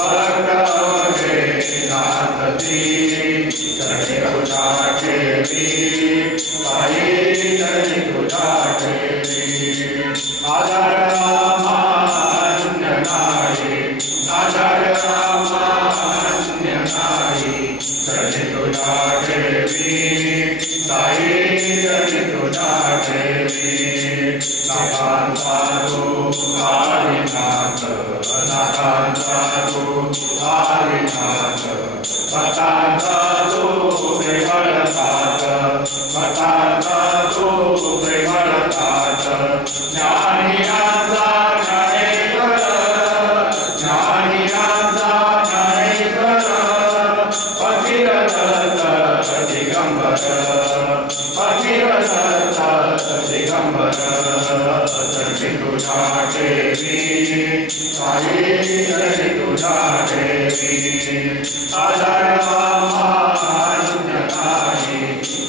भक्त नाही चरणी तुझ्या ठेवी साई चरणी तुझ्या ठेवी नाथांचा तू हरिनाथ नाथांचा तू हरिनाथ भक्तांचा तू प्रेमळतात भक्तांचा तू प्रेमळतात ज्ञानियांचा ज्ञानेश्वर ज्ञानियांचा ज्ञानेश्वर फकीरदत्त दिगंबर फकीरदत्त दिगंबर चरणी तुझ्या ठेवी साई चरणी तुझ्या ठेवी आदरवा महाशून्य नाही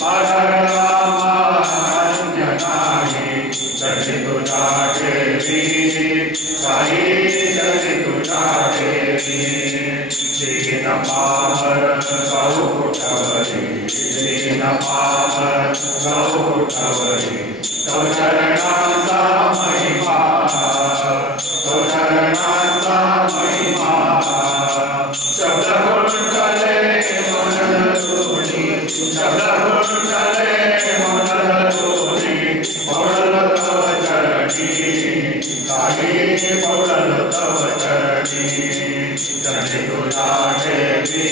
आदरवा महाशून्य नाही चरणी तुझ्या ठेवी साई चरणी तुझ्या ठेवी दीन पामर गहू उठवरी दीन पामर गहू उठवरी तो चरणांचा महिमा तो चरणांचा महिमा शब्द गुंतले मनन सोडी शब्द गुंतले मनन सोडी पवळल तव चरणी साई पवळल तव चरणी चरणी तुझ्या ठेवी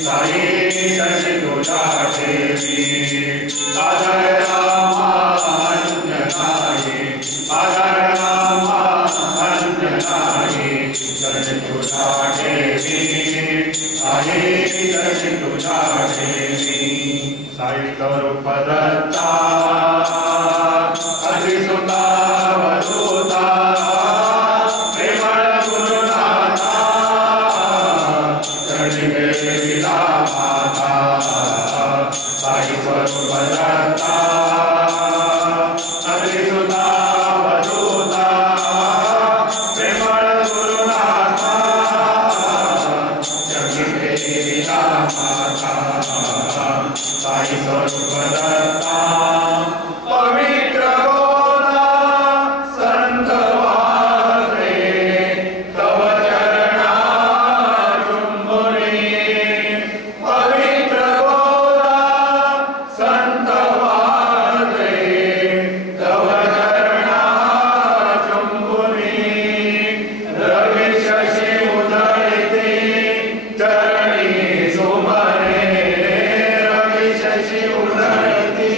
साई चरणी तुझ्या ठेवी आदर रामा शून्य नाही आदर रामा शून्य नाही चरणी तुझ्या ठेवी साई चरणी तुझ्या ठेवी साई स्वरूप दत्ता अधिसुता वधूता प्रेमळ गुरुनाथा चरणी देवीला माता साई स्वरूप दत्ता अधिसुता वधूता प्रेमळ गुरुनाथा चरणी देवीला माता साई स्वरूप दत्ता पवित्र गोदा संत वाहते तव चरणा चुंबुनी पवित्र गोदा संत वाहते तव चरणा चुंबुनी रवि शशि उदयते चरणी सुमने रवि शशि उदयते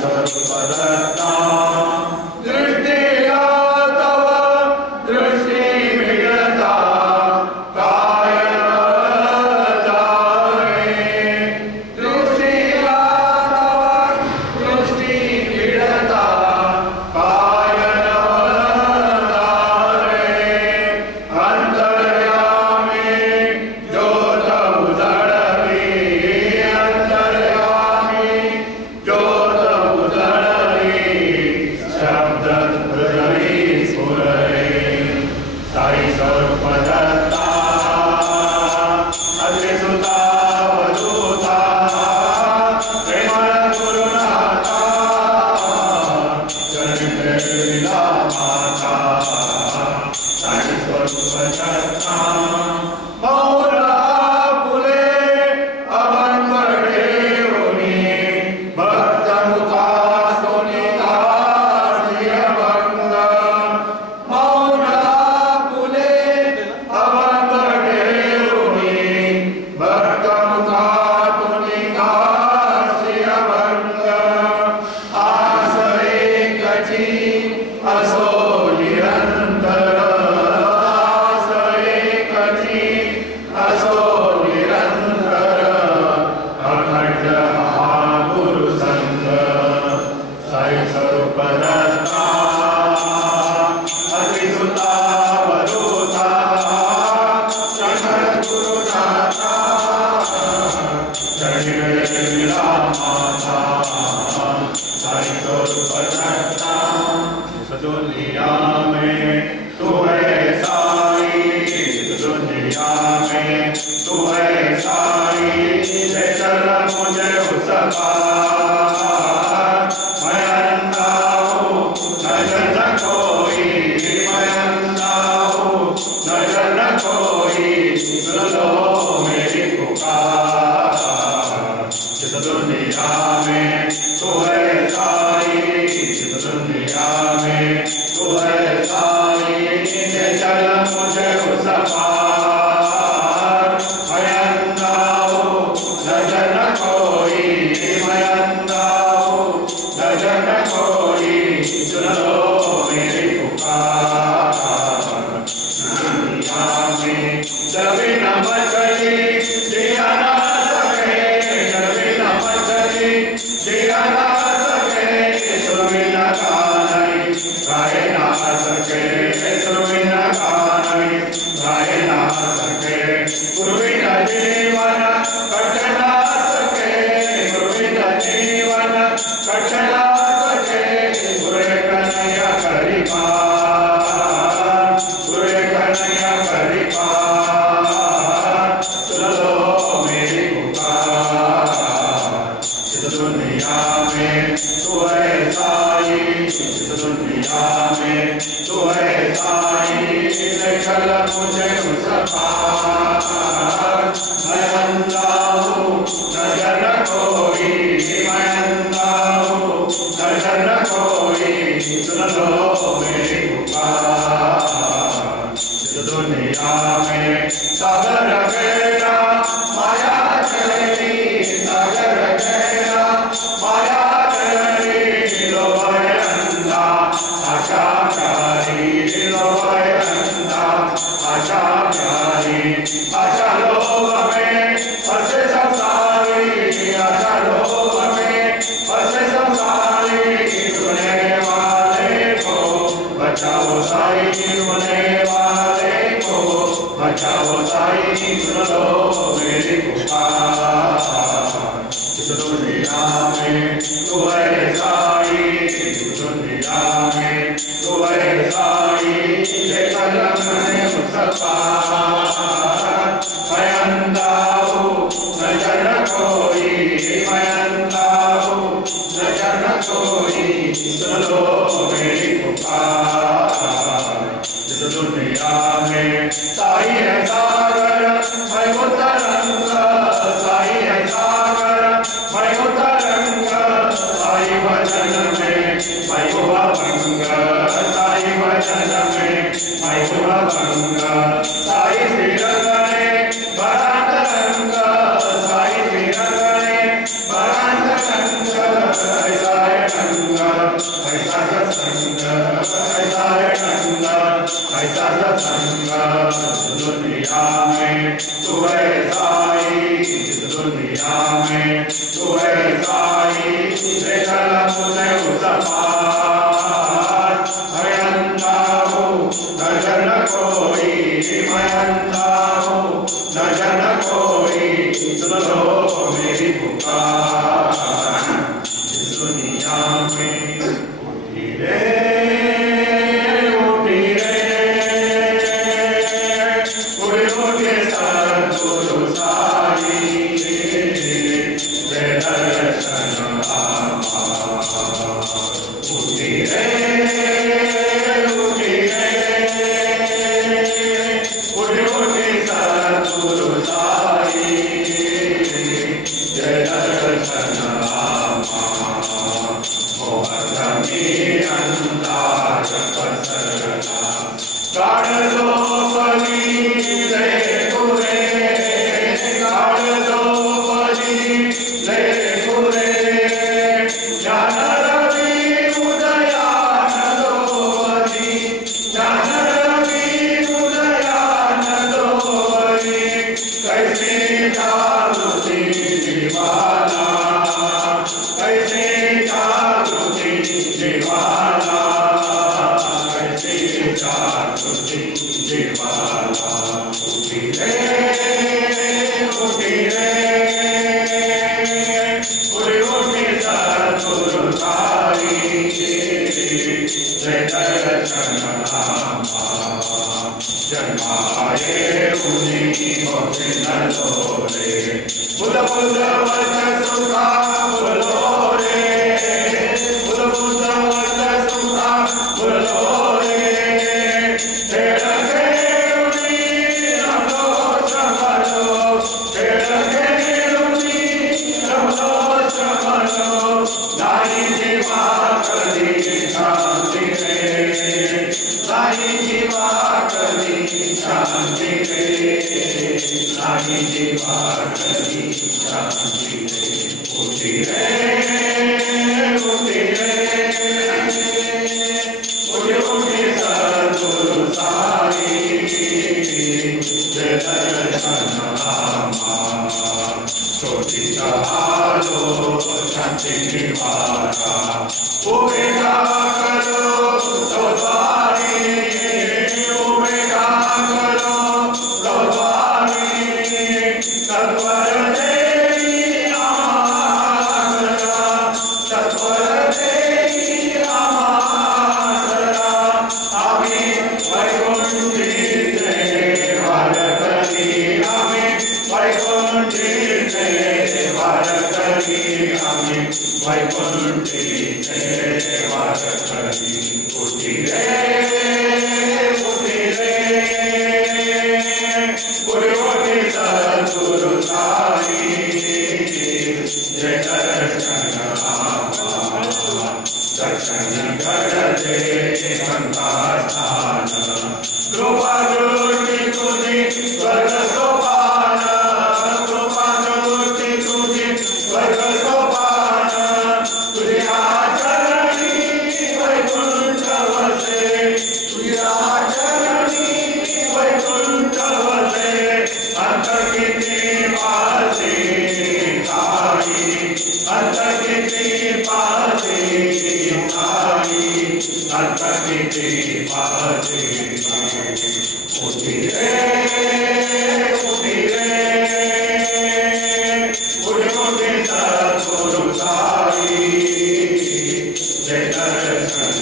सर्वदत्ता दृष्टिया तव दृष्टि मिलता कायन जाए दृष्टिया तव दृष्टि मिलता कायन जाए अंतर्यामी ज्योत उजड़वी अंतर्यामी ज्योत उजड़वी शब्द हृदय सुररे साई सर्वदत्ता अग्निसुता वधूता प्रेमळ गुरुनाथा चरित्रीला माता साई सर्वदत्ता मौला फुले अभंगडे होनी भक्त मुखा सोनिता श्रियभंग मौला फुले अभंगडे होनी भक्त मुखा सोनिता श्रियभंग आस एकची असो निरंतर आस एकची असो निरंतर अखंड महागुरु संग साई सर्वदत्ता अतिसुता वधूता शंकर गुरुनाथा चरित्रीला माता साई सर्वदत्ता इस दुनिया में तू है साई इस दुनिया में तू है साई ले चल मुझे उस पार मैं अंधा हूँ नजर न कोई मैं अंधा हूँ नजर न कोई सुन लो मेरी पुकार इस दुनिया में तू है साई इस दुनिया में तू है साई ले चल मुझे उस पार मैं अंधा हूँ नजर न कोई मैं अंधा हूँ नजर न कोई सुन लो मेरी पुकार दुनिया में जबी न मचली जिया ना सके जबी न मचली जिया ना सके सुरवी न गानई गाए ना सके सुरवी न गानई गाए ना सके गुरुवी न जीवन कट ना सके गुरुवी न जीवन कट ना सके गुरु कन्हैया करी पार गुरु कन्हैया करी पार सुन लो मेरी पुकार इस दुनिया में तू है साई इस दुनिया में तू है साई ले चल मुझे उस पार मैं अंधा हूँ नजर न कोई मैं अंधा हूँ नजर न कोई सुन लो मेरी पुकार इस दुनिया में सागर गहरा माया चली सागर गहरा माया चली लोभ है अंधा आशा प्यारी लोभ है अंधा आशा प्यारी आशा लोभ में फंसे संसारी आशा लोभ में फंसे संसारी सुनने वाले को बचाओ साई सुनने वाले को बचाओ साई सुन लो मेरी पुकार इस दुनिया में तू है साई इस दुनिया में तू है साई ले चल मुझे उस पार मैं अंधा हूँ नजर न कोई मैं अंधा हूँ नजर न कोई सुन लो मेरी पुकार इस दुनिया में साई है सागर मैं वो तरंग साई है सागर मैं वो तरंग साई भजन में मैं वो अभंग साई भजन में मैं वो अभंग साई श्री रंगने भरात रंग साई श्री रंगने भरात रंग ऐसा है रंग ऐसा सत्संग ऐसा रंग ऐसा सत्संग दुनिया में तू है साई दुनिया में तू है साई देखल मुझे उस पार मैं अंधा हूँ नजर न कोई मैं अंधा हूँ नजर न कोई सुन लो मेरी पुकार इस दुनिया में उठी रे उठी उठी सद्गुरु साई दर्शन उठी रे उठी सद्गुरु साई दर्शन अंदाज पसरना काढ़ दो बली ले पूरे काढ़ दो बली ले पूरे ज्ञान रवि उदयान दो बली ज्ञान रवि उदयान दो बली कैसे जागृति दीवाना कैसे जागृति दीवाना कैसे जागृति दीवाना उठी रे उठी सद्गुरु साई दर्शन जन्माए उन्हीं मोहे न लोरे बुध बुध वच सुखा बोलो रे बुध बुध वच सुखा बोलो रे तेरा खेरुनी रमलो चमलो तेरा खेरुनी रमलो चमलो नाई जीवा करी शांति रे नाई जीवा करी शांति रे नाई जीवा करी शांति रे उठी रे उठी उठी सद्गुरु साई दर्शन छोटी चलो शांति निवारा उमेगा करो तो द्वारी उमेगा करो तो द्वारी सत्वर देवी आमासरा सत्वर देवी आमासरा आमी वैकुंठी भारतरी आमी वैकुंठी भारतरी आमी वैकुंठी भारतरी उठी रे उठी सद्गुरु साई दर्शन कर दे संतान कृपा दृष्टि तुझी स्वर्ग सोपान कृपा दृष्टि तुझी स्वर्ग सोपान तुझ्या चरणी वैकुंठ वसे तुझ्या चरणी वैकुंठ वसे अंतर्किती पासी साई अंतर्किती पासी साई अंतर्किती पासी उठी रे उठी सद्गुरु साई दर्शन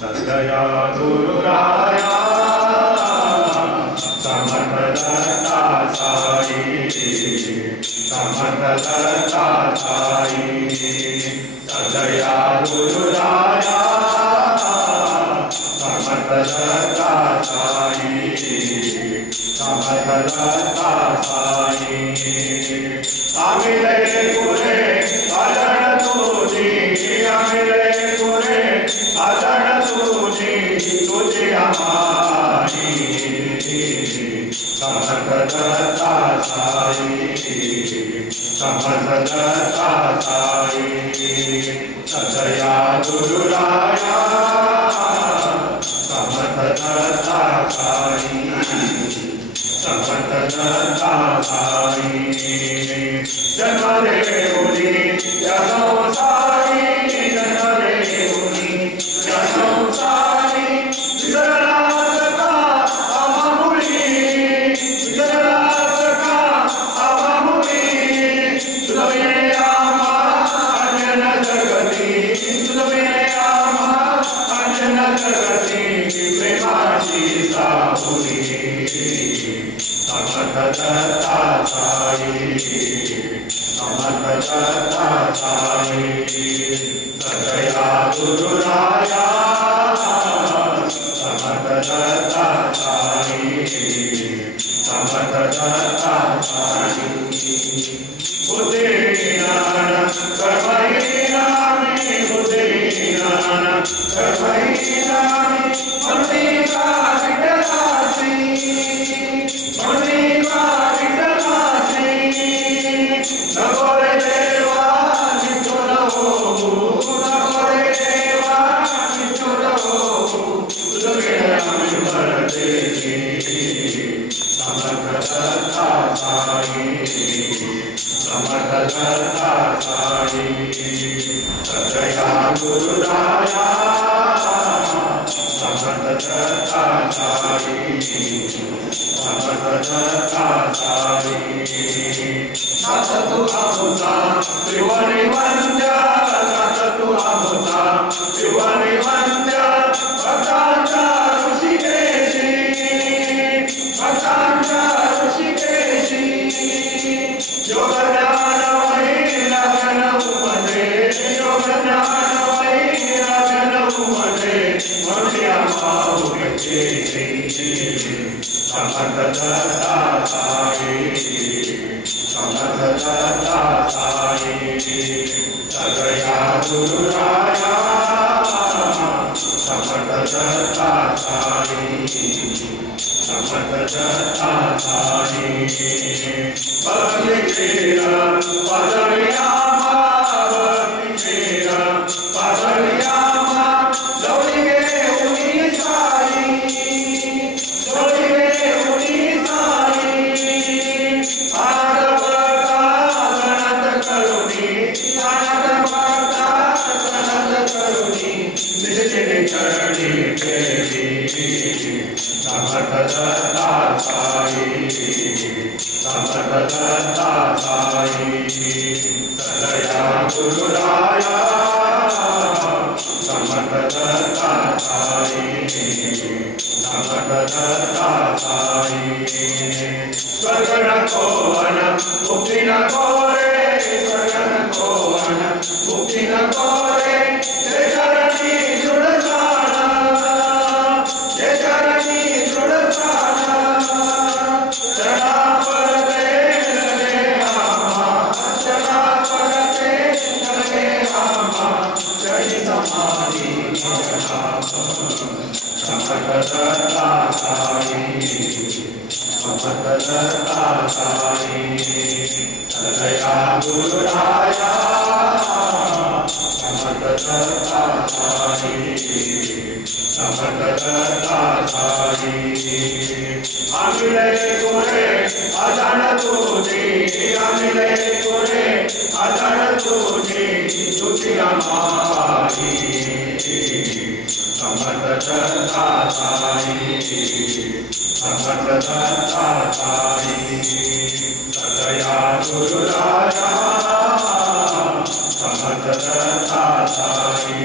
सदया गुरुराया समर्थ दत्ता साई समर्थ दत्ता साई सदया गुरुराया समर्थ दत्ता साई समर्थ दत्ता साई आमिले पुरे आदरण तुझी आमिले पुरे आदरण तुझी तुझी हमारी समर्थ दत्ता साई समर्थ दत्ता साई सदया गुरुराया समर्थ दत्ता साई समर्थ दत्ता साई जन्म रे मुनि संसारी जन्म रे मुनि संसारी विसरलास का अममुनी विसरलास का अममुनी तुझे आमा अंजन जगती तुझे आमा अंजन जगती प्रेमाची साहुरी समर्थ दत्ता साई समर्थ दत्ता साई सदया गुरुराया समर्थ दत्ता साई समर्थ दत्ता साई बुद्धि ज्ञान कर्महीनानि बुद्धि ज्ञान कर्महीनानि मन्निका विठलासी मन्निका विठलासी नमो रे देवा निठुर हो नमो रे देवा निठुर हो तुझे आम्ही भरते समर्थ दत्ता साई समर्थ दत्ता साई सदया गुरुराया समर्थ दत्ता साई समर्थ दत्ता साई नाथ तू अमृता त्रिवणी वंद्य नाथ तू अमृता त्रिवणी वंद्य भक्तांचा ऋषिकेशी भक्तांचा ऋषिकेशी योग ज्ञान वैराग्य उमदे योग ज्ञान वैराग्य उमदे मनुष्य माहुके समर्थ दत्ता साई समर्थ दत्ता साई सदया गुरुराया समर्थ दत्ता साई समर्थ दत्ता साई भक्ति तेरा पदरियामा भक्ति तेरा पदरियामा लौलिगे उनी साई लौलिगे उनी साई अनंत करुणी अनंत करुणी निज चरणी तेरी समर्थ दत्ता साई समर्थ दत्ता साई सदया गुरुराया समर्थ दत्ता साई समर्थ दत्ता साई स्वर्ग न कोवन मुक्ति न कोरे स्वर्ग न कोवन मुक्ति न कोरे जय चरणी दृढ़ साना जय चरणी दृढ़ साना चरणा पड़ते लगे आमा चरणा पड़ते लगे आमा जय समाधि समर्थ दत्ता साई समर्थ दत्ता साई सदया गुरुराया समर्थ दत्ता साई समर्थ दत्ता साई आमिले कोरे अजान तुझे आमिले कोरे अजान तुझे तुझिया माई समर्थ दत्ता साई समर्थ दत्ता साई सदया गुरुराया समर्थ दत्ता साई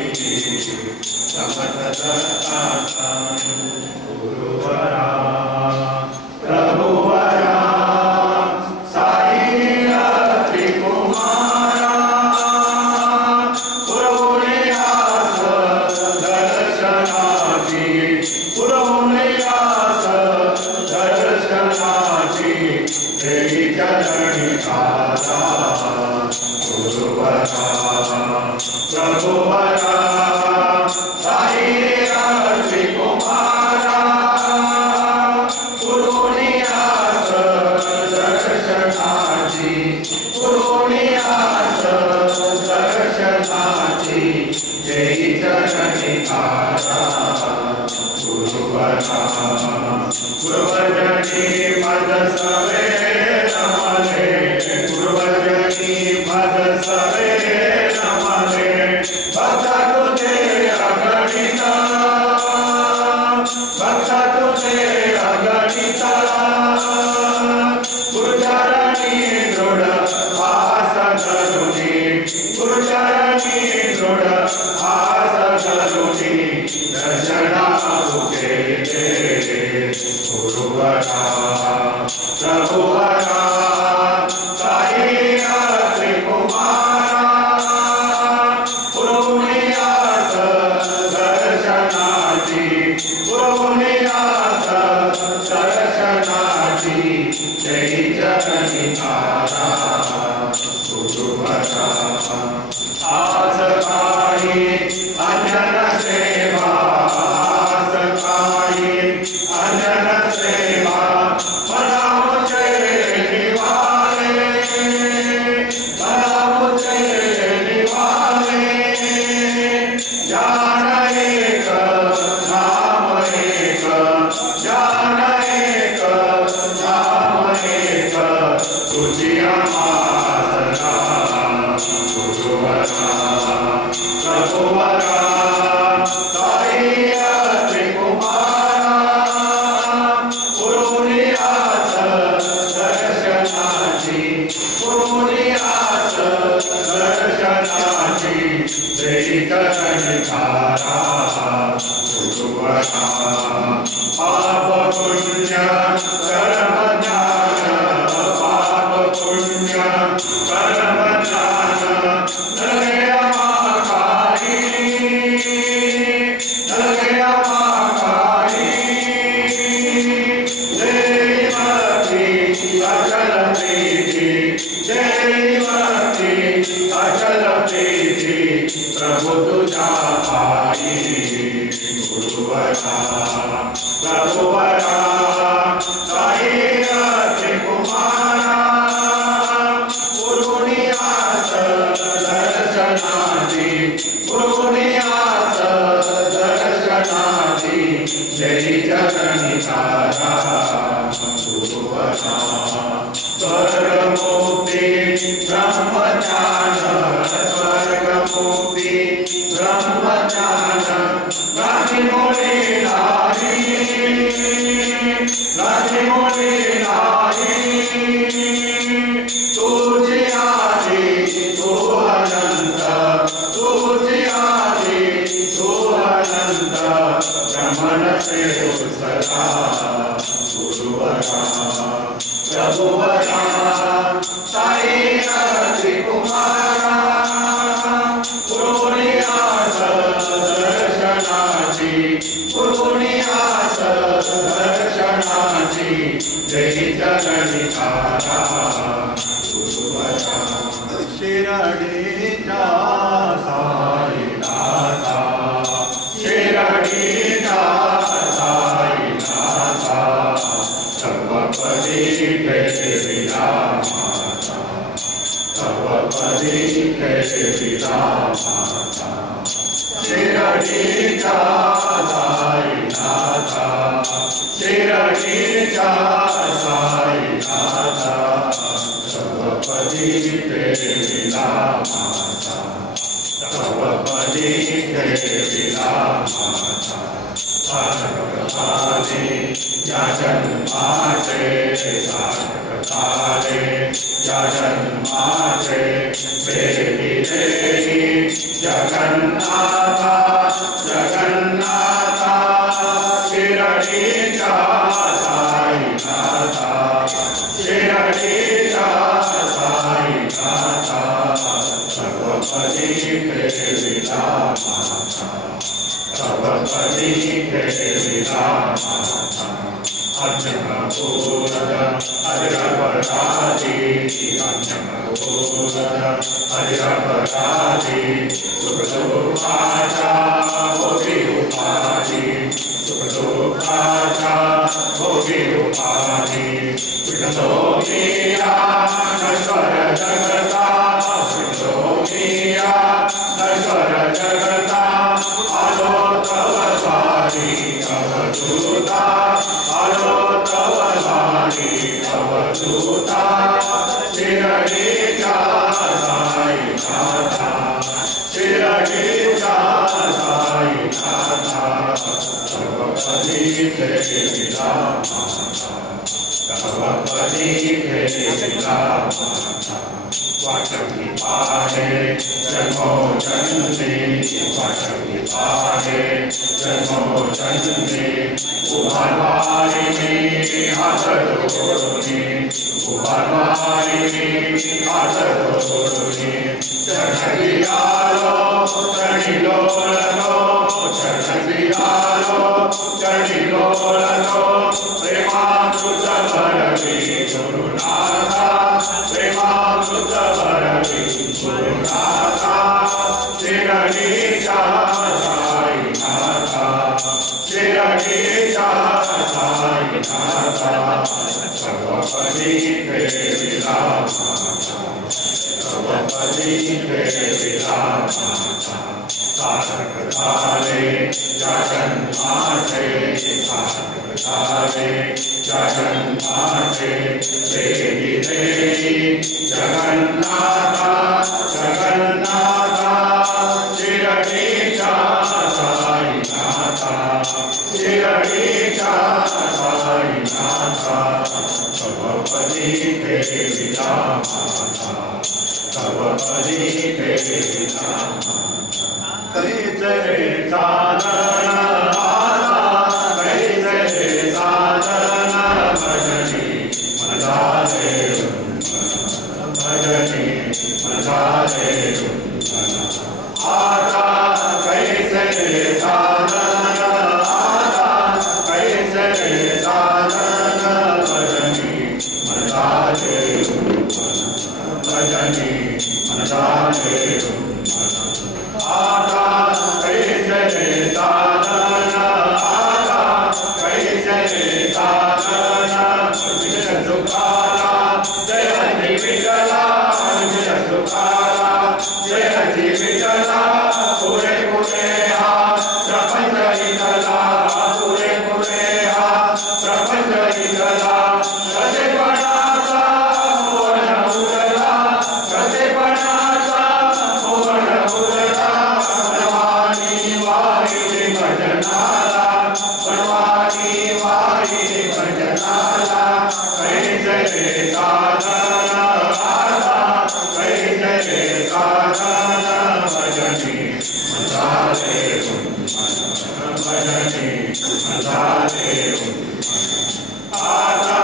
समर्थ दत्ता साई गुरुवरा प्रभुवरा साई त्रिकुमारा पुरवणे आस दर्शनाची पुरवणे आस दर्शनाची तेरी चरणी काला गुरुवरा प्रभुवरा साई त्रिकुमारा पुरवणे आस दर्शनाची पुरवणे आस दर्शनाची जय चरणिकारा गुरुवरा गुरुवजनी मद सवे नमले गुरुवजनी मद सवे नमले भक्त तुझे अगणिता भक्त तुझे अगणिता गुरुचरणी दृढ आस धरुनी गुरुचरणी दृढ आस धरुनी दर्शना तुझे गुरुवरा प्रभुवरा साई त्रिकुमारा गुरुनियास दर्शनाची गुरुनियास दर्शनाची जय चरणिकारा गुरुवरा आस काही अंजन सेवा आस काही अंजन सेवा मला मुझे निवाले मला मुझे निवाले जान एक नाम एक जान एक नाम एक तुझी आसना गुरुवरा प्रभुवरा साई त्रिकुमारा गुरुनियास दर्शनाची गुरुनियास दर्शनाची जय चरणिकारा गुरुवरा पाप पुण्य कर्म ज्ञान पाप पुण्य कर्म ज्ञान नगे महाकाली नगे महाकाली जय भक्ति अचल प्रीति जय भक्ति अचल प्रीति प्रभु तुझा भाई गुरुवरा प्रभुवरा साई त्रिकुमारा गुरुनियास दर्शनाची गुरुनियास दर्शनाची जय चरणिकारा गुरुवरा स्वर्गमुक्ति ब्रह्मज्ञान स्वर्गमुक्ति ब्रह्मज्ञान राधिमोली नारी राधिमोली नारी तुझी आदि तू अनंत तुझी आदि तू अनंत ब्रह्मण से सदा गुरुवरा प्रभुवरा साई त्रिकुमारा गुरुनियास दर्शनाची गुरुनियास दर्शनाची जय चरणिकारा गुरुवरा शिरडीचा साईनाथा शिरडीचा साईनाथा सर्वपदी कैविला माता सर्वपदी कैविला माता शिरडीचा साईनाथा शिरडीचा साईनाथा सर्वपदी कैविला माता सर्वपदी कैविला माता साधककाले या जन्माचे साधककाले या जन्माचे वेदिदेहि जगन्नाथा जगन्नाथा शिरडीचा साईनाथा शिरडीचा साईनाथा सर्वपदी कैविला माता सर्वपदी कैविला माता अन्नपूर्णा हरिहरपराधि अन्नपूर्णा हरिहरपराधि सुखदुःखाचा भोगी उपाधि सुखदुःखाचा भोगी उपाधि विघ्नो मीया नश्वर जगता विघ्नो मीया नश्वर जगता आलो तव द्वारी अवधूता आलो तव द्वारी अवधूता शिरडीचा साईनाथा शिरडीचा साईनाथा तव पदी प्रेमिला तव पदी प्रेमिला वाचकी पाहे जन्मो जन्मे वाचकी पाहे जन्मो जन्मे उभारवारिणी हात जोडूनी उभारवारिणी हात जोडूनी चढती आलो चढिलो लो चढती आलो चढिलो लो प्रेमामृत भरवी गुरुनाथा प्रेमामृत भरवी गुरुनाथा शिरडीचा साईनाथा शिरडीचा साईनाथा तव पदी प्रेमिला तव पदी प्रेमिला साधक झाले जगन्माते साधक झाले जगन्माते देवी देवी जगन्नाथा जगन्नाथा शिरडीचा साईनाथा शिरडीचा साईनाथा तव पदी प्रेमिला तव पदी प्रेमिला कैसे साधन आला कैसे साधन भजनी मजाले भजनी मजाले आता कैसे साधन आता कैसे साधन भजनी मजाले भजनी मजाले आता कैसे साधन आता कैसे साधन विजय सुखाला जय हरि विठला विजय सुखाला जय हरि विठला पुरे पुरे हा प्रपंच इथला पुरे पुरे हा प्रपंच इथला कधेपणाचा मोहन उरला कधेपणाचा मोहन उरला बनवानी वाहिनी भजनाला बनवानी वाहिनी भजनाला कैसे साधन आता कैसे साधन भजनी मजाले भजनी मजाले आता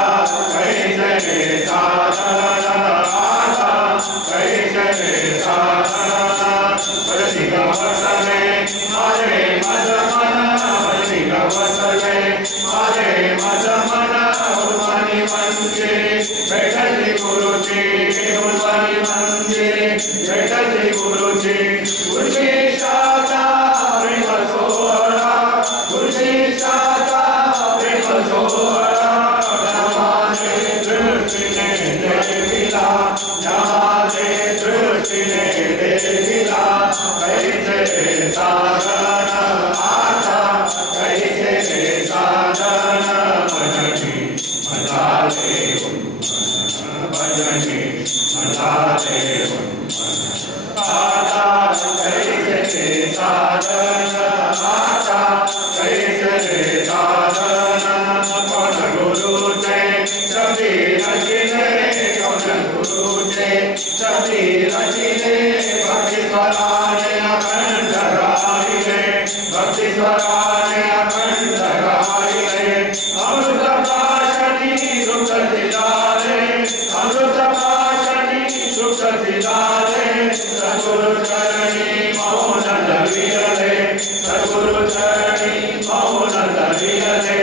कैसे साधन आता कैसे साधन भजनी वसले माझे मज मन भजनी वसले माझे मज मन उर्वनी मंदिरे बैठली गुरुजी उर्वनी मंदिरे बैठली गुरुजी गुरुजीशाचा प्रेम सोहळा गुरुजीशाचा प्रेम सोहळा नमाने दृष्टीने देविला नमाने दृष्टीने देविला कैसे साधन आता कैसे साधन भजनी मजाले भजनी मजाले आता कैसे साधन आता कैसे साधन कौन गुरुचे सभी रचिले कौन गुरुचे सभी रचिले भक्ति स्वराने अखंड गाइले भक्ति स्वराने अखंड गाइले अमृत पाशनी सुख दिलाले अमृत पाशनी सुख दिलाले सद्गुरु चरणी मौन लविले सद्गुरु चरणी मौन लविले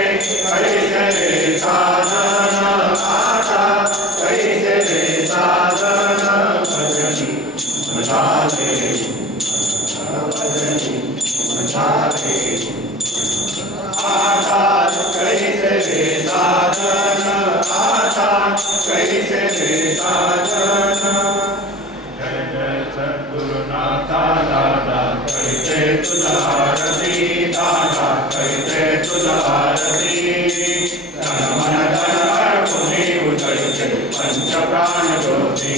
कैसे साधन आता कैसे साधन भजनी मजाले भजनी मजाले आता कैसे साधन आता कैसे साधन जय जय सद्गुरुनाथ दादा। तुझा आरती दादा करते तुझा आरती तन मन धन अर्पुनी उतरते पंच प्राण ज्योति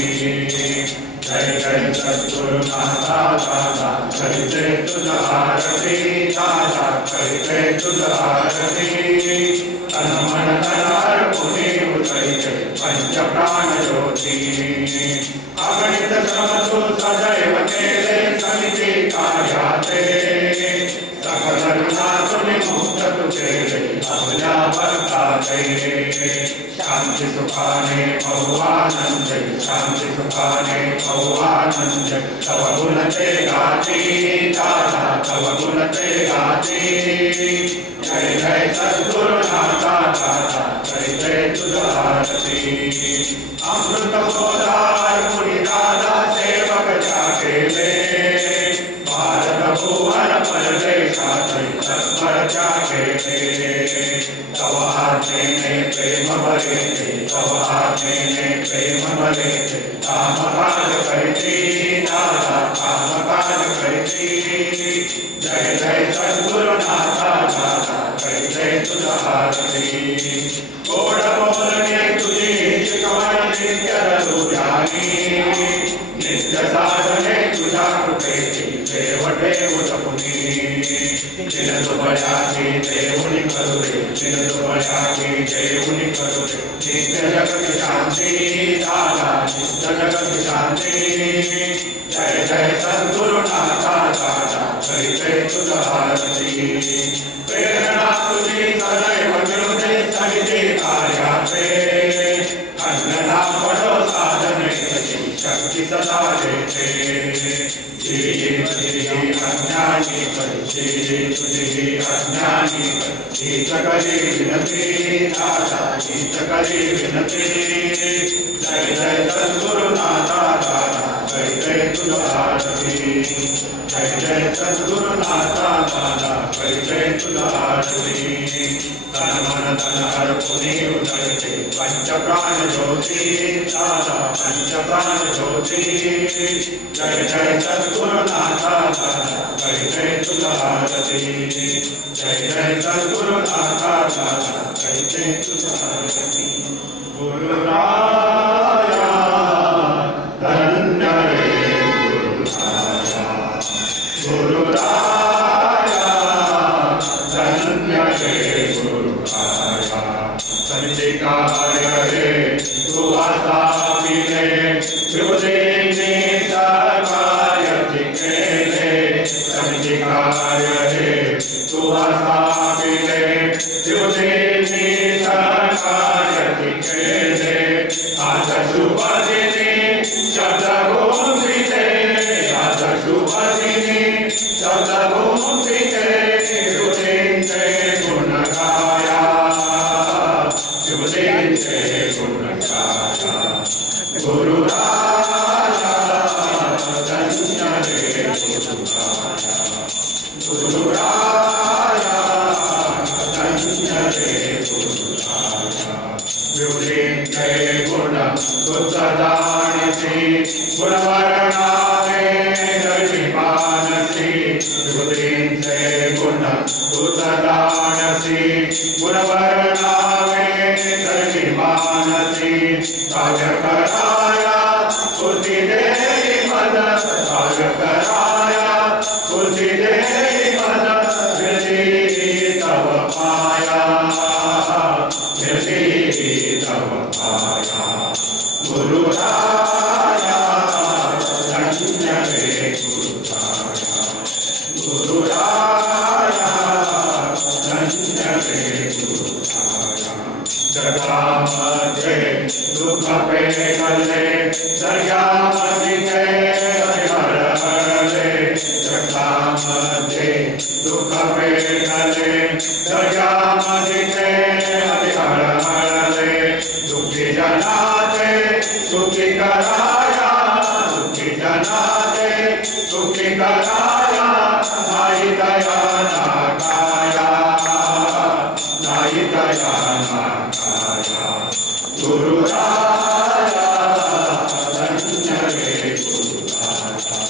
जय जय सद्गुरुनाथ दादा करते तुझा आरती दादा करते तुझा आरती तन मन धन अर्पुनी उतरते पंच प्राण ज्योति अगणित समसु सदैव केले समिति कार्याते सकल गुणासुनि मुक्त तुझे अभया वर्ताते शांति सुखाने भवानंद शांति सुखाने भवानंद तव गुण ते गाती दादा तव गुण ते गाती जय जय सद्गुरुनाथ दादा जय तुझा आरती अमृत बोधार मुनि दादा सेवक जाके ले भारत भुवन पर देशा तत्पर जाके ले तव हाथे में प्रेम भरे तव हाथे में प्रेम भरे काम काज करती दादा काम काज करती जय जय सद्गुरुनाथ दादा जय तुझा आरती गोड़ बोलने तुझी कमल नित्य रुझानी नित्य साधने तुझा कृपेची देवटे उतपुनी जिन दुबळ्याची देवुनी करुणे जिन दुबळ्याची देवुनी करुणे नित्य जगत शांती दादा नित्य जगत शांती जय जय सद्गुरुनाथ दादा जय तुझा आरती प्रेरणा तुझी सदैव मिळते समिती कार्याचे अन्नदा पडो साधने शक्ती सदा देते अज्ञानी तुझी अज्ञानी गीत करी विनती दादा गीत करी विनती जय जय सद्गुरुनाथ दादा जय तुझा आरती जय जय सद्गुरुनाथ दादा जय तुझा आरती तन मन धन अर्पुनी उतरते पंच प्राण ज्योति दादा पंच प्राण ज्योति जय जय सद्गुरुनाथ दादा जय तुझा आरती जय जय सद्गुरुनाथ दादा जय तुझा आरती गुरुराया धन्य रे गुरुराया धन्य रे गुरुराया समिति कार्य रे तू आस्थापिते शिवदेवी कार्य केले समिति कार्य रे तू आस्थापिते शिवदेवी कार्य केले आज शुभ दिनी शब्द घोषिते आज शुभ दिनी शब्द घोषिते शिवदेवी गुण गाया शिवदेवी गुण गाया गुरुराया धन्य रे गुरुराया धन्य रे विवृते गुण तुझ जाणसी गुणवर्णावे दर्शिमानसी विवृते गुण तुझ जाणसी गुणवर्णावे दर्शिमानसी कार्य कराया बुद्धि दे मन कार्य कराया बुद्धि दे मन वृद्धि तव माया वृद्धि तव माया गुरुराया धन्य रे गुरुराया गुरुराया धन्य रे गुरुराया जगा मध्ये दुख पेटले दर्या मध्ये हर हरले जगा मध्ये दुख पेटले दर्या मध्ये हर हरले दुखी जनाते सुखी कराया दुखी जनाते सुखी कराया नाई दया नाकाया नाई दया नाकाया गुरुराया धन्य रे गुरुराया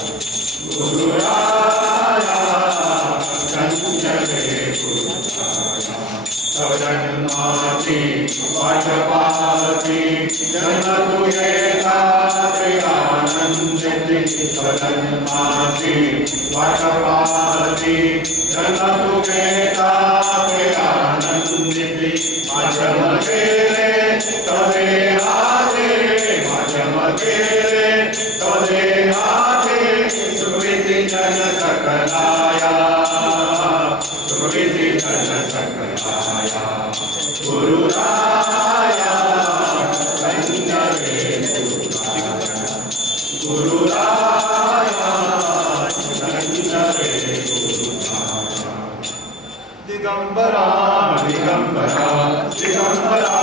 गुरुराया रे गुरुराया तव जन्माति वाचपाति जन्म तुझे ताते आनंदित तव जन्माति वाचपाति जन्म तुझे ताते आनंदित माध्यम तेरे तवे हाथे माध्यम तेरे तवे हाथे सुविधि जन सकलाया सुविधि जन सकलाया गुरुराया धन्य रे गुरुराया धन्य रे गुरुराया दिगंबरा दिगंबरा दिगंबरा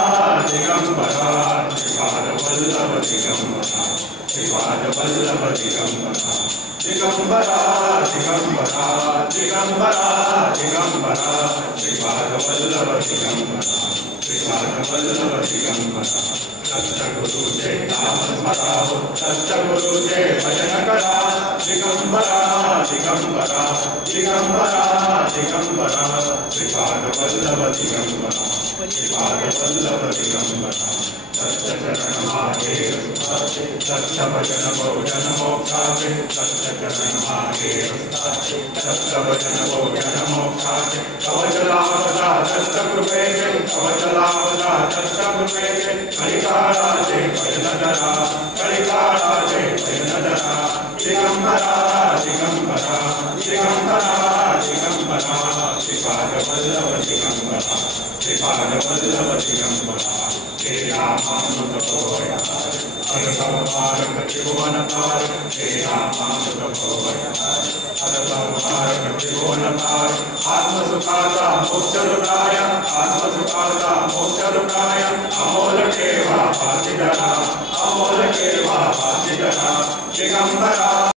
दिगंबरा श्रीपाद वल्लभ दिगंबरा श्रीपाद वल्लभ दिगंबरा दिगंबरा दिगंबरा दिगंबरा दिगंबरा श्रीपाद वल्लभ दिगंबरा श्रीपाद वल्लभ दिगंबरा सत्सगुरु जे नाम स्मराओ सत्सगुरु जे भजन करा दिगंबरा दिगंबरा दिगंबरा दिगंबरा श्रीपाद वल्लभ दिगंबरा श्रीपाद वल्लभ दिगंबरा सत्य चरण मागे सत्य भजन भोजन मोक्षाते सत्य चरण मागे सत्य भजन भोजन मोक्षाते कवचलावता सत्य कृपेचे कवचलावता सत्य कृपेचे कलिकालाचे भजन जरा कलिकालाचे भजन जरा दिगंबरा दिगंबरा दिगंबरा दिगंबरा श्रीपाद वल्लभ दिगंबरा श्रीपाद वल्लभ दिगंबरा तेरा मामृत भोया हर संहारक त्रिभुवन तारक तेरा मामृत भोया हर संहारक त्रिभुवन तारक आत्म सुखाचा मोक्ष लुटाया आत्म सुखाचा मोक्ष लुटाया अमोल केवा पातिदरा अमोल केवा पातिदरा दिगंबरा